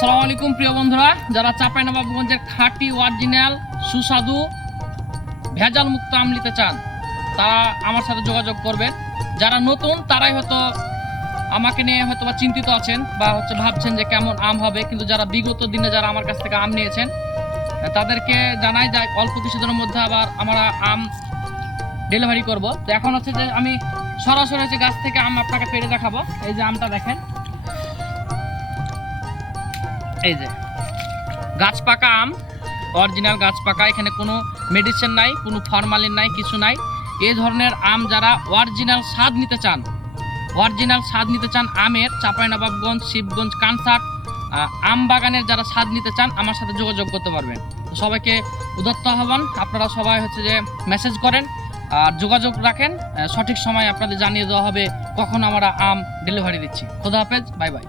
আসসালামু আলাইকুম প্রিয় বন্ধুরা, যারা চাঁপাইনবাবগঞ্জের খাঁটি অরিজিনাল সুস্বাদু ভেজাল মুক্ত আম নিতে চান তারা আমার সাথে যোগাযোগ করবেন। যারা নতুন তারাই হয়তো আমাকে নিয়ে হয়তো বা চিন্তিত আছেন বা ভাবছেন যে কেমন আম হবে, কিন্তু যারা বিগত দিনে যারা আমার কাছ থেকে আম নিয়েছেন তাদেরকে জানাই যায় অল্প কিছুদিনের মধ্যে আবার আমরা আম ডেলিভারি করব। তো এখন হচ্ছে যে আমি সরাসরি হচ্ছে গাছ থেকে আম আপনাকে পেড়ে দেখাবো। এই যে আমটা দেখেন, এই যে গাছ পাকা আম, অরিজিনাল গাছ পাকা, এখানে কোনো মেডিসিন নাই, কোনো ফরমালিন নাই, কিছু নাই। এই ধরনের আম যারা অরিজিনাল স্বাদ নিতে চান আমের, চাঁপাইনবাবগঞ্জ, শিবগঞ্জ, কানসাট আম বাগানের যারা স্বাদ নিতে চান আমার সাথে যোগাযোগ করতে পারবেন। তো সবাইকে উদাত্ত আহ্বান, আপনারা সবাই হচ্ছে যে মেসেজ করেন আর যোগাযোগ রাখেন, সঠিক সময় আপনাদের জানিয়ে দেওয়া হবে কখন আমরা আম ডেলিভারি দিচ্ছি। খোদা হাফেজ, বাই বাই।